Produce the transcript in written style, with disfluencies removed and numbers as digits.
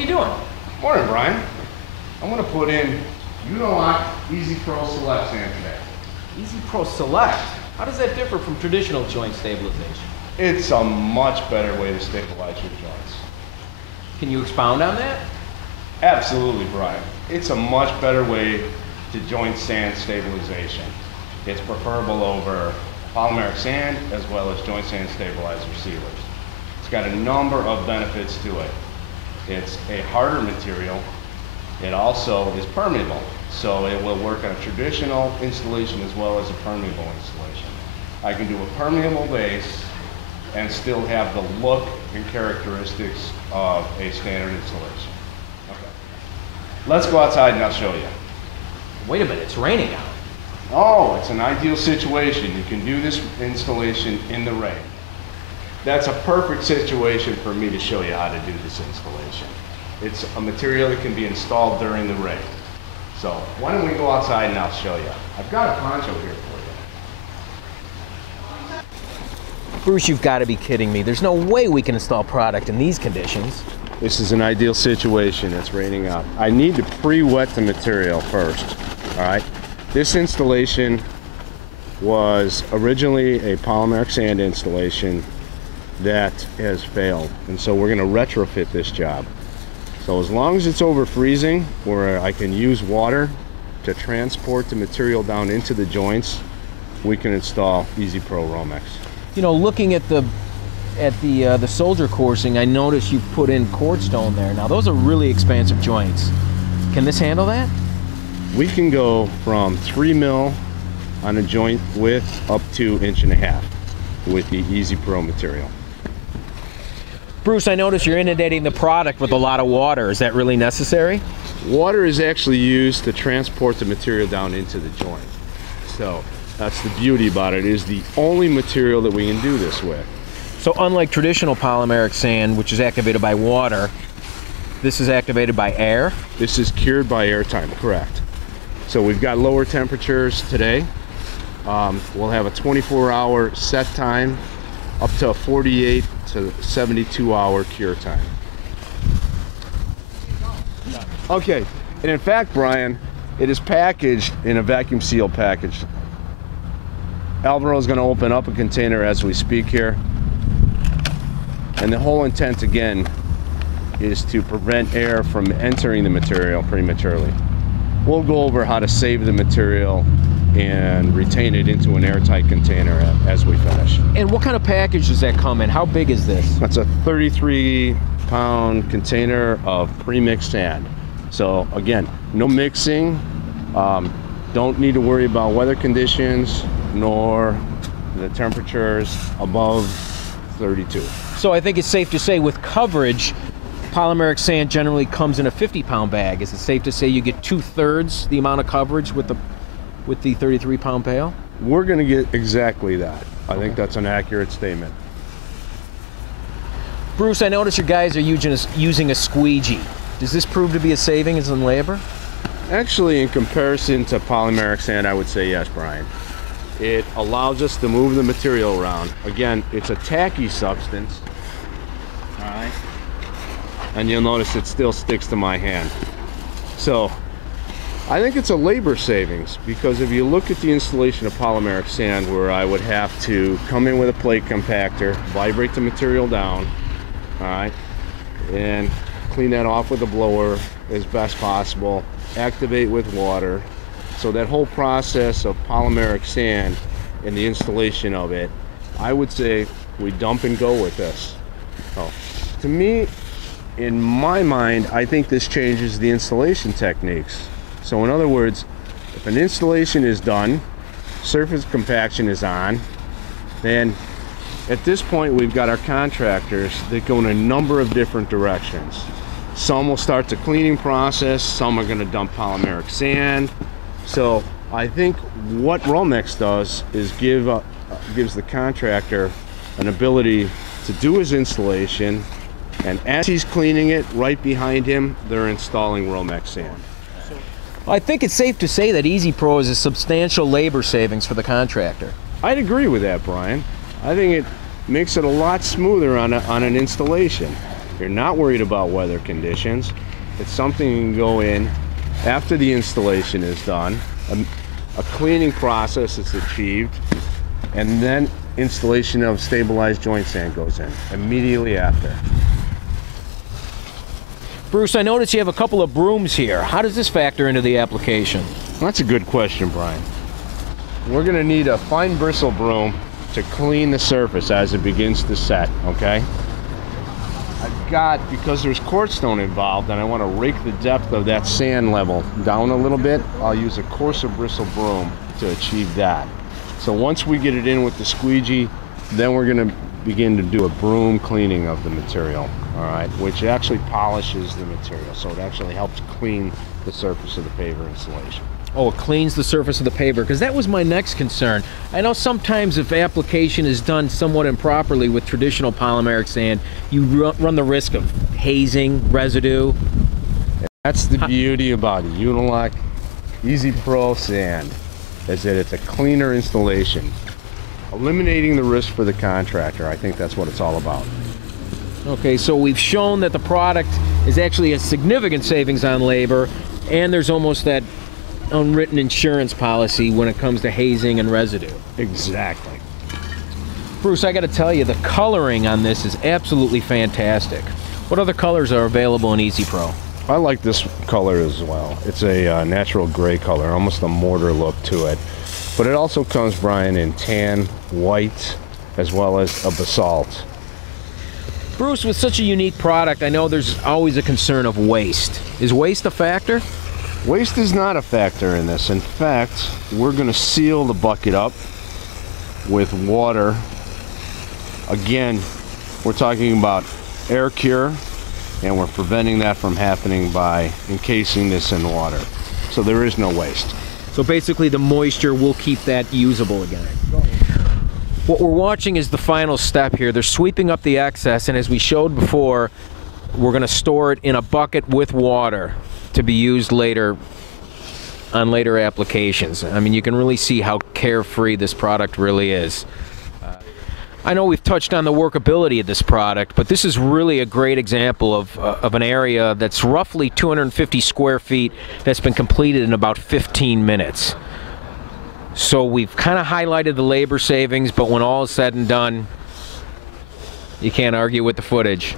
are you doing? Morning, Brian. I'm going to put in Unilock EasyPro Select sand today. EasyPro Select? How does that differ from traditional joint stabilization? It's a much better way to stabilize your joints. Can you expound on that? Absolutely, Brian. It's a much better way to joint sand stabilization. It's preferable over polymeric sand as well as joint sand stabilizer sealers. It's got a number of benefits to it. It's a harder material. It also is permeable, so it will work on a traditional installation as well as a permeable installation. I can do a permeable base and still have the look and characteristics of a standard installation. Okay. Let's go outside and I'll show you. Wait a minute, it's raining out. Oh, it's an ideal situation. You can do this installation in the rain. That's a perfect situation for me to show you how to do this installation. It's a material that can be installed during the rain. So why don't we go outside and I'll show you. I've got a poncho here for you. Bruce, you've got to be kidding me. There's no way we can install product in these conditions. This is an ideal situation. It's raining out. I need to pre-wet the material first, all right? This installation was originally a polymeric sand installation that has failed, and so we're going to retrofit this job. So as long as it's over freezing, where I can use water to transport the material down into the joints, we can install EasyPro Romex. You know, looking at the soldier coursing, I noticed you've put in cord stone there. Now those are really expansive joints. Can this handle that? We can go from 3 mil on a joint width up to 1.5 inches with the EasyPro material. Bruce, I notice you're inundating the product with a lot of water. Is that really necessary? Water is actually used to transport the material down into the joint. So that's the beauty about it. It is the only material that we can do this with. So unlike traditional polymeric sand, which is activated by water, this is activated by air? This is cured by airtime, correct. So we've got lower temperatures today. We'll have a 24-hour set time up to a 48 to 72-hour cure time. Okay, and in fact, Brian, it is packaged in a vacuum seal package. Alvaro is going to open up a container as we speak here. And the whole intent, again, is to prevent air from entering the material prematurely. We'll go over how to save the material and retain it into an airtight container as we finish. And what kind of package does that come in? How big is this? That's a 33-pound container of pre-mixed sand. So again, no mixing, don't need to worry about weather conditions nor the temperatures above 32. So I think it's safe to say with coverage, polymeric sand generally comes in a 50-pound bag. Is it safe to say you get 2/3 the amount of coverage with the 33-pound pail? We're going to get exactly that. I think that's an accurate statement. Bruce, I notice your guys are using a squeegee. Does this prove to be a savings in labor? Actually, in comparison to polymeric sand, I would say yes, Brian. It allows us to move the material around. Again, it's a tacky substance. All right. And you'll notice it still sticks to my hand. So I think it's a labor savings, because if you look at the installation of polymeric sand, where I would have to come in with a plate compactor, vibrate the material down, all right, and clean that off with a blower as best possible, activate with water. So that whole process of polymeric sand and the installation of it, I would say we dump and go with this. Oh, to me, in my mind, I think this changes the installation techniques. So in other words, if an installation is done, surface compaction is on, then at this point we've got our contractors that go in a number of different directions. Some will start the cleaning process, some are going to dump polymeric sand. So I think what Romex does is gives the contractor an ability to do his installation, and as he's cleaning it, right behind him, they're installing Romex sand. I think it's safe to say that EasyPro is a substantial labor savings for the contractor. I'd agree with that, Brian. I think it makes it a lot smoother on an installation. You're not worried about weather conditions. It's something you can go in after the installation is done. A cleaning process is achieved, and then installation of stabilized joint sand goes in immediately after. Bruce, I notice you have a couple of brooms here. How does this factor into the application? That's a good question, Brian. We're going to need a fine bristle broom to clean the surface as it begins to set, okay? I've got, because there's quartzstone involved and I want to rake the depth of that sand level down a little bit, I'll use a coarser bristle broom to achieve that. So once we get it in with the squeegee, then we're going to begin to do a broom cleaning of the material, all right, which actually polishes the material, so it actually helps clean the surface of the paver installation. Oh, it cleans the surface of the paver, because that was my next concern. I know sometimes if application is done somewhat improperly with traditional polymeric sand, you run the risk of hazing, residue. That's the beauty about it. Unilock EasyPro sand is that it's a cleaner installation. Eliminating the risk for the contractor, I think that's what it's all about. Okay, so we've shown that the product is actually a significant savings on labor, and there's almost that unwritten insurance policy when it comes to hazing and residue. Exactly. Bruce, I got to tell you, the coloring on this is absolutely fantastic. What other colors are available in EasyPro? I like this color as well. It's a natural gray color, almost a mortar look to it. But it also comes, Brian, in tan, white, as well as a basalt. Bruce, with such a unique product, I know there's always a concern of waste. Is waste a factor? Waste is not a factor in this. In fact, we're going to seal the bucket up with water. Again, we're talking about air cure, and we're preventing that from happening by encasing this in water. So there is no waste. So basically the moisture will keep that usable again. What we're watching is the final step here. They're sweeping up the excess, and as we showed before, we're going to store it in a bucket with water to be used later on later applications. I mean, you can really see how carefree this product really is. I know we've touched on the workability of this product, but this is really a great example of an area that's roughly 250 square feet that's been completed in about 15 minutes. So we've kind of highlighted the labor savings, but when all is said and done, you can't argue with the footage.